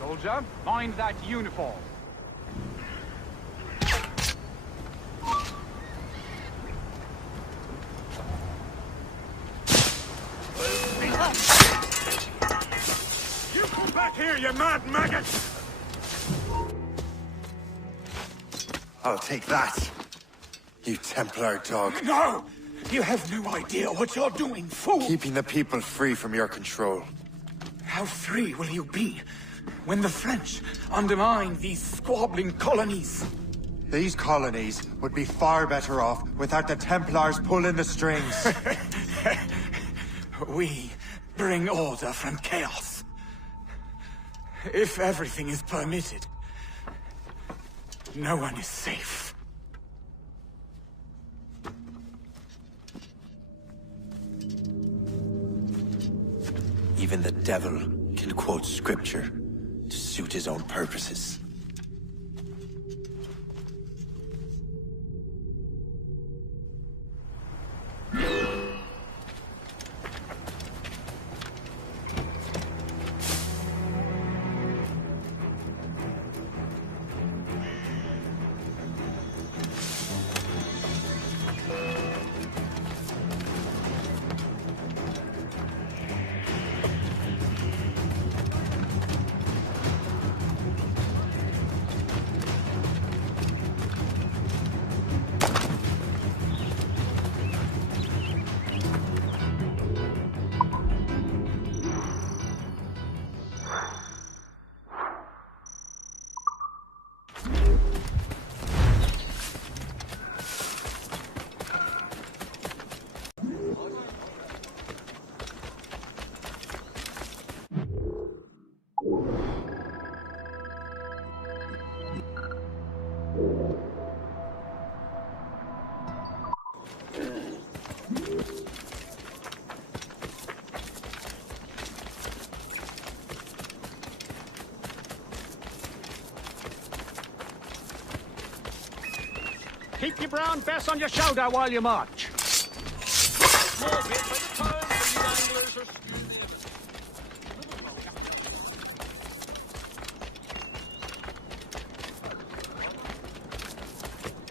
Soldier, mind that uniform. You come back here, you mad maggot! I'll take that, you Templar dog. No! You have no idea what you're doing, fool! Keeping the people free from your control. How free will you be when the French undermine these squabbling colonies? These colonies would be far better off without the Templars pulling the strings. We bring order from chaos. If everything is permitted, no one is safe. Even the devil can quote scripture to suit his own purposes. Keep your brown bess on your shoulder while you march. Small bit, but the time for you anglers are